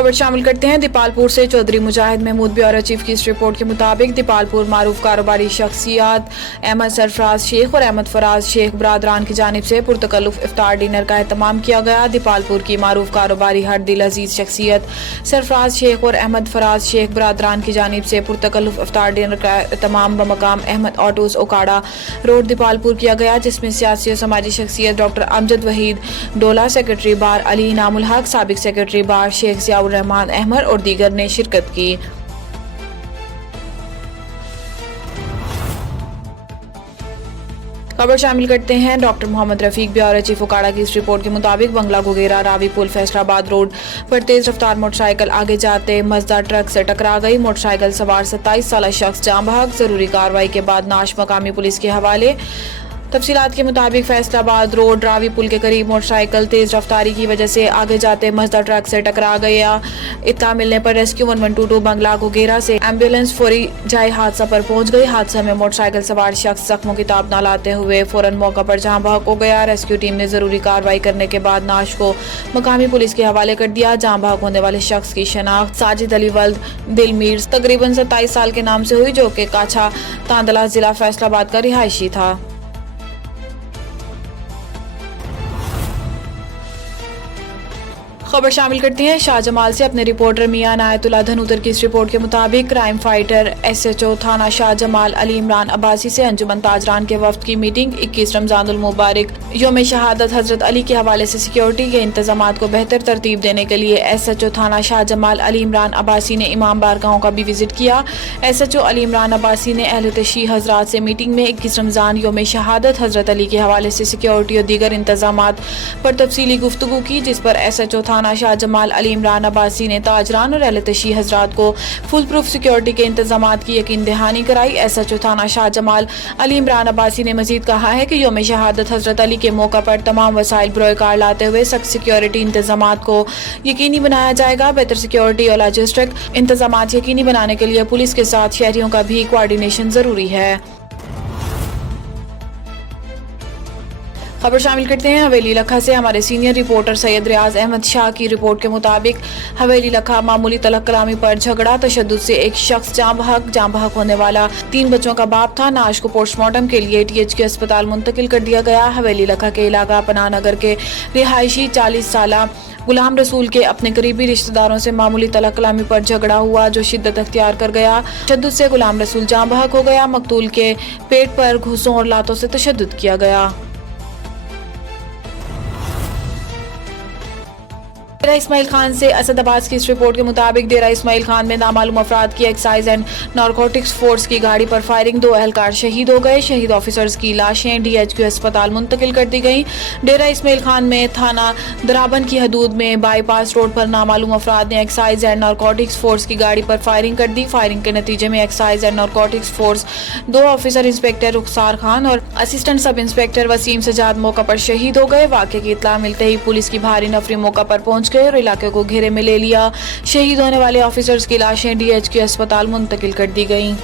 खबर शामिल करते हैं दीपालपुर से। चौधरी मुजाहिद महमूद ब्यूरो चीफ की इस रिपोर्ट के मुताबिक दीपालपुर मारूफ कारोबारी शख्सियात अहमद सरफराज शेख और अहमद फराज शेख बरादरान की जानिब से पुरतकल्लुफ इफ्तार डिनर का एहतमाम किया गया। दीपालपुर की मारूफ कारोबारी हर दिल अजीज शख्सियत सरफराज शेख और अहमद फराज शेख बरादरान की जानिब से पुरतकल्लुफ इफ्तार डिनर का एहतमाम बमकाम अहमद ऑटोज ओकाड़ा रोड दीपालपुर किया गया, जिसमें सियासी और समाजी शख्सियत डॉक्टर अमजद वहीद डोला, सेक्रेटरी बार अली इनामुल हक, साबिक सेक्रेटरी बार शेख रहमान अहमद और दीगर ने शिरकत की। खबर शामिल करते हैं doctor Mohammad Rafiq bureau chief Okara की इस रिपोर्ट के मुताबिक बंगला गुगेरा रावी पुल फैसलाबाद रोड पर तेज रफ्तार मोटरसाइकिल आगे जाते मजदा ट्रक से टकरा गई। मोटरसाइकिल सवार 27 साल शख्स जाँ बहक, जरूरी कार्रवाई के बाद नाश मकामी पुलिस के हवाले। तफसीलात के मुताबिक फैसलाबाद रोड रावी पुल के करीब मोटरसाइकिल तेज रफ्तारी की वजह से आगे जाते मजदा ट्रक से टकरा गया। इत्तला मिलने पर रेस्क्यू 1122 बंगला गोगेरा से एम्बुलेंस फौरी जाए हादसा पर पहुंच गई। हादसा में मोटरसाइकिल सवार शख्स जख्मों की ताब न लाते हुए फौरन मौका पर जहां बहक हो गया। रेस्क्यू टीम ने जरूरी कार्रवाई करने के बाद नाश को मकामी पुलिस के हवाले कर दिया। जहां बहक होने वाले शख्स की शनाख्त साजिद अली वल्द दिलमीर तकरीबन 27 साल के नाम से हुई, जो कि काछा तांदला जिला फैसलाबाद का रिहायशी था। खबर शामिल करती हैं शाहजमाल से अपने रिपोर्टर मियां नायतुल्लाह धनूतर की इस रिपोर्ट के मुताबिक क्राइम फाइटर SHO थाना शाहजमाल अली इमरान अब्बासी से अंजुमन ताजरान के वफ्द की मीटिंग 21 रमजानुल मुबारक योम शहादत हजरत अली के हवाले से सिक्योरिटी के इंतजामात को बेहतर तरतीब देने के लिए SHO थाना शाहजमाल अली इमरान अब्बासी ने इमाम बारगाहों का भी विजिट किया। SHO अली इमरान अब्बासी ने अहले तशरीह हजरात से मीटिंग में 21 रमजान योम शहादत हजरत अली के हवाले से सिक्योरिटी और दीगर इंतजामात पर तफसीली गुफ्तगू की, जिस पर SHO थाना शाहजमाल अली इमरान अब्बासी ने ताजरान और अहले तशरीह हजरात को फुल प्रूफ सिक्योरिटी के इंतजामात की यकीन दहानी कराई। SHO थाना शाहजमाल अली इमरान अब्बासी ने मजीद कहा है कि योम शहादत हजरत अली के मौका पर तमाम वसाइल बरोकार लाते हुए सख्त सिक्योरिटी इंतजामात को यकीनी बनाया जाएगा। बेहतर सिक्योरिटी और लॉजिस्टिक इंतजामात यकीनी बनाने के लिए पुलिस के साथ शहरियों का भी कोऑर्डिनेशन जरूरी है। खबर शामिल करते हैं हवेली लखा से। हमारे सीनियर रिपोर्टर सैयद रियाज अहमद शाह की रिपोर्ट के मुताबिक हवेली लखा मामूली तलक कलामी पर झगड़ा तशद्दुद से एक शख्स जाँ बहक होने वाला 3 बच्चों का बाप था। नाश को पोस्टमार्टम के लिए THQ अस्पताल मुंतकिल कर दिया गया। हवेली लखा के इलाका पनाह नगर के रिहायशी 40 साला गुलाम रसूल के अपने करीबी रिश्तेदारों से मामूली तलक कलामी पर झगड़ा हुआ, जो शिद्दत अख्तियार कर गया। तशद्दुद से गुलाम रसूल जाँ बहक हो गया। मकतूल के पेट पर घूंसों और लातों से तशद्दुद किया गया। डेरा इस्माइल खान से असदाबाद की इस रिपोर्ट के मुताबिक डेरा इस्माइल खान में नामालूम अफराद की एक्साइज एंड नारकोटिक्स फोर्स की गाड़ी पर फायरिंग, 2 एहलकार शहीद हो गए। शहीद ऑफिसर्स की लाशें DHQ अस्पताल मुंतकिल कर दी गई। डेरा इस्माइल खान में थाना दराबन की हदूद में बाईपास रोड पर नामालूम अफराद ने एक्साइज एंड नारकोटिक्स फोर्स की गाड़ी पर फायरिंग कर दी। फायरिंग के नतीजे में excise and narcotics force 2 officer inspector Rukhsar Khan और assistant sub inspector Wasim Sajjad मौका पर शहीद हो गए। वाक़े की इत्तला मिलते ही पुलिस की भारी नफरी मौका पर पहुंच गए और इलाके को घेरे में ले लिया। शहीद होने वाले ऑफिसर्स की लाशें DHQ अस्पताल मुंतकिल कर दी गईं।